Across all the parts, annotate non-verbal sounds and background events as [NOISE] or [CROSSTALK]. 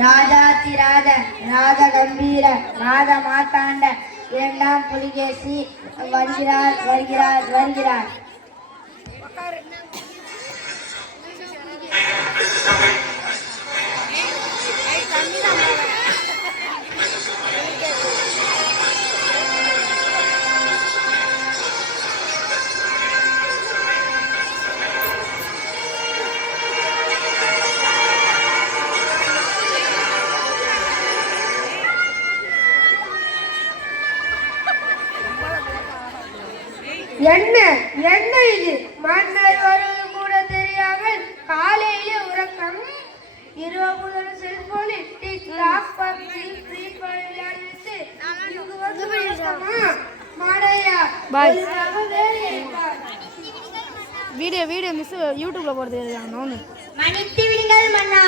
ராஜாதி ராஜ ராஜ கம்பீர ராஜ மாத்தாண்ட இரண்டாம் புலிகேசி வருகிறார் வருகிறார் வருகிறார். பாய் வீடியோ வீடியோ மிஸ் யூடியூப்ல போடுறது நோன்னு மன்னித்து விடுங்கள் மன்னா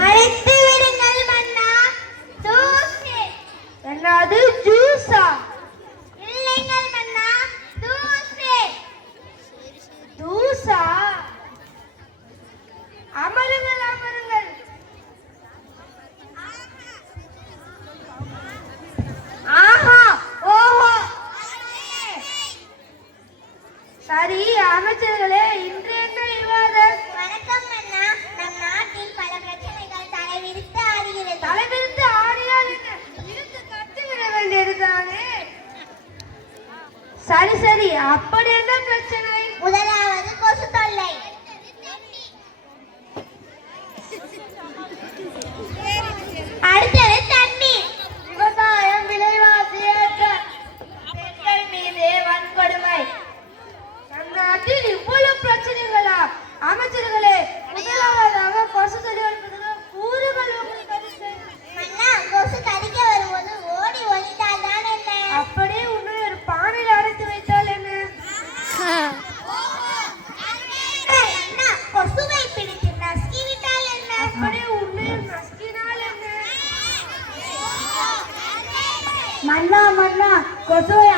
Baik. Josué.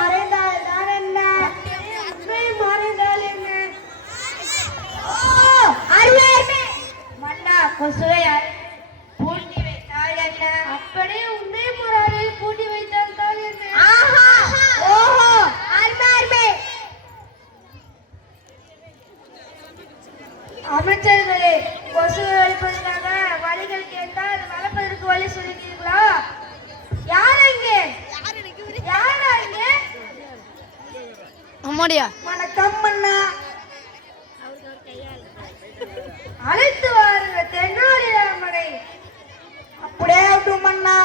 மோடியா வணக்கம் அண்ணா. அழைத்து வாருங்க தென்னாலிராமனை அப்படியே விடும் அண்ணா.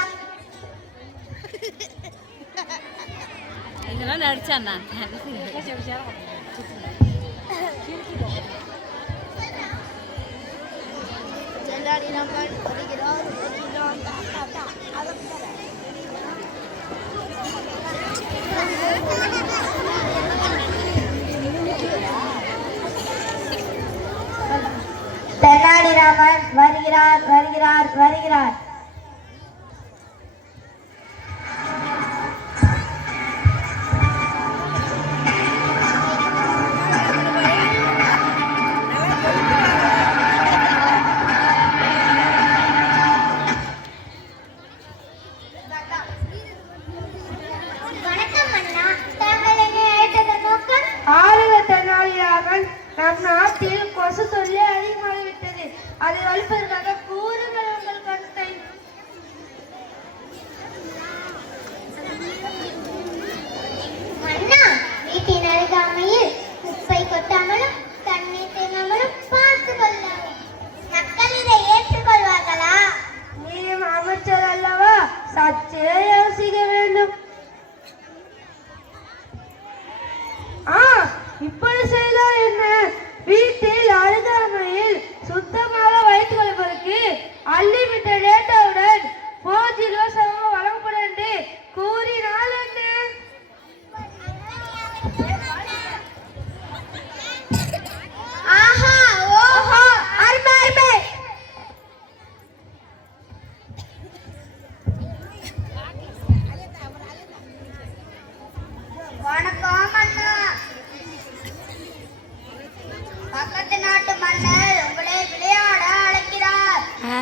இதெல்லாம் நடிச்சாண்ணா தென்னாலிராமன் [LAUGHS] வருகிறார் ஜெயராமன் வருகிறார் வருகிறார் வருகிறார். நம் நாட்டில் கொசு தொல்லை அதை வலுப்பதற்காக கூறுகள் உங்கள் கருத்தை. அண்ணா வீட்டின் அருகாமையில் குப்பை கொட்டாமலும் தண்ணீர் தேங்காமலும் பார்த்து கொள்ளுங்கள். மக்கள் ஏற்றுக்கொள்வார்களா? நீயும் அமைச்சர் அல்லவா? யோசிக்க வேண்டும். ஆ இப்போ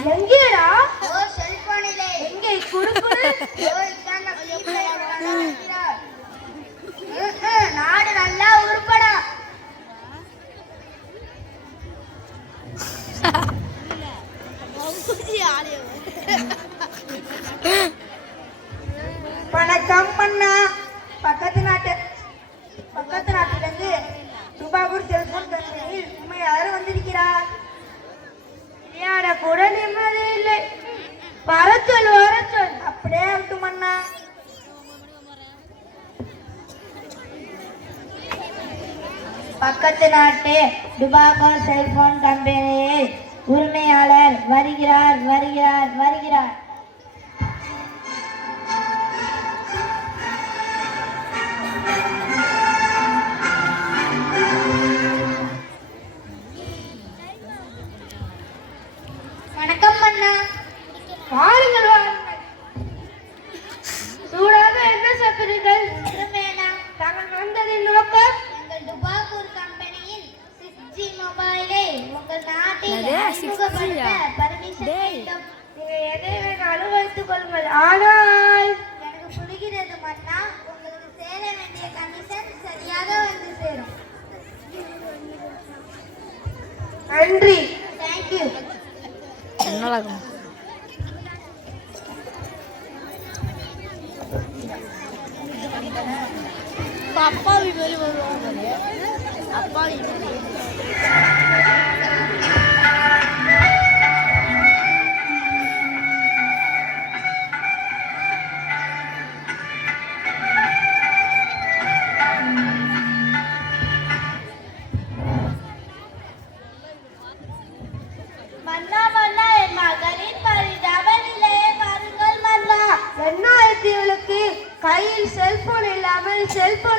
எங்கேடா ஓ செல்போனிலே. எங்கே? குடு நாடு நல்லா உருப்படா [LAUGHS] ஆலயம். பக்கத்து நாட்டு டுபாகோ செல்போன் கம்பெனியில் உரிமையாளர் வருகிறார் வருகிறார் வருகிறார். வணக்கம் அண்ணா. வாருங்கள். ஆனால் எனக்கு புரிகிறது மன்னா உங்களுக்கு சேர வேண்டிய கமிஷன் சரியாக வந்து சேரும் நன்றி தேங்க்யூ நல்லாகும் அப்பா வீடு வருவாங்க அப்பா வீடு Michelle por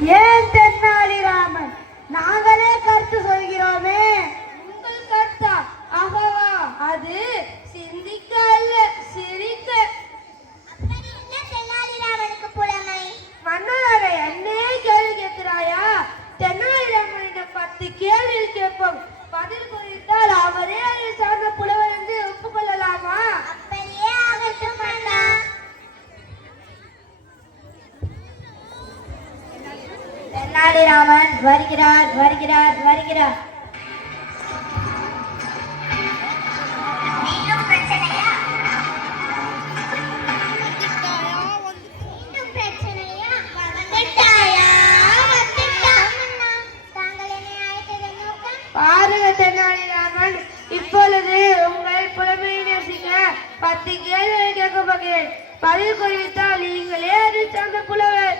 ஏன் தென்னாலிராமன் நாங்களே கருத்து சொல்கிறோமே. உங்கள் கருத்தா? ஆகவா அது சிந்திக்க அல்ல சிரிக்க. மன்னரை அண்ணே கேள்வி கேட்கிறாயா? தென்னாலிராமனிடம் பத்து கேள்வி கேட்போம். பதில் குறித்தால் அவரே அதை சார்ந்த வருகிறார் வருகிறார் வருகிறார். பாருங்கள் இப்பொழுது உங்கள் புலமையினர்சிங்க பத்து கேள்வி கேட்க போகிறேன். பதில் குறித்தால் நீங்களே அறிவிச்சாங்க புலவர்.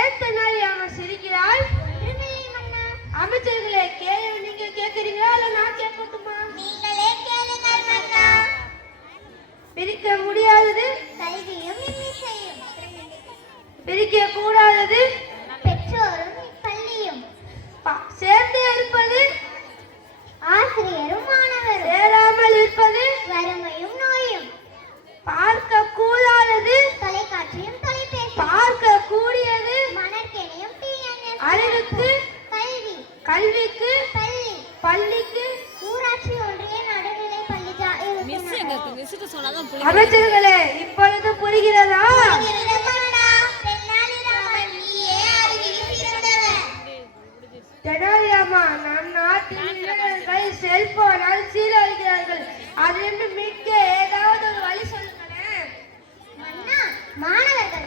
சிரிக்கிறாய் ஒன்றுமில்லை மன்னா அமைச்சர்களே கேள்வி நீங்க கேட்கிறீங்களா இல்ல நான் கேட்கட்டுமா? நீங்களே கேளுங்கள் மன்னா பிரிக்க முடியாதது? கல்வியும் பிரிக்க கூடாதது அமைச்சர்களே இப்பொழுது புரிகிறதா. தெனாலிராமா நம் நாட்டில் இளைஞர்கள் செல்போனால் சீரழிக்கிறார்கள். அதிலிருந்து மீட்க ஏதாவது ஒரு வழி சொல்லுங்களேன். மன்னா, மாணவர்கள்.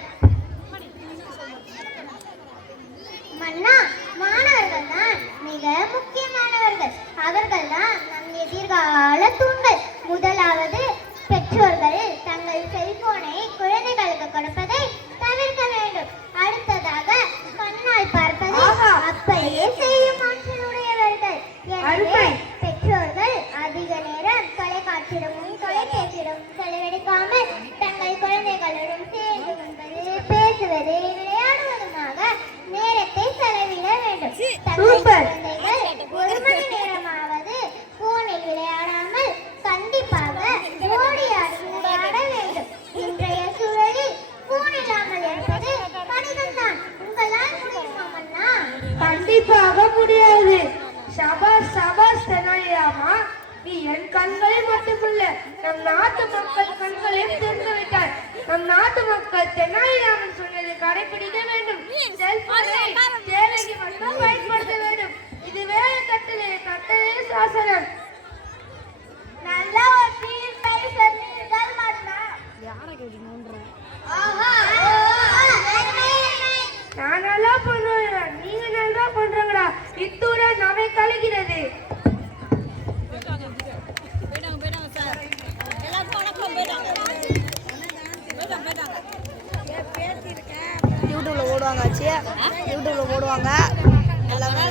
மன்னா மாணவர்கள் தான் மிக முக்கியமானவர்கள். அவர்கள் தான் நம் எதிர்கால But. மக்கள் தெனாலிராமன் சொன்னதை கடைபிடிக்க வேண்டும். செல்போனை தேவைக்கு மட்டும் பயன்படுத்த வேண்டும். இதுவே கட்டளை கட்டளை சாசனம். நல்ல ஒரு தீர்ப்பை சொன்னீர்கள் மன்னா நான் நல்லா பண்ணுவேன். நீங்க நல்லா பண்றீங்கடா இத்துடன் அவை கலைகிறது. போடுவாங்க வச்சு யூடியூப்ல போடுவாங்க. எல்லாமே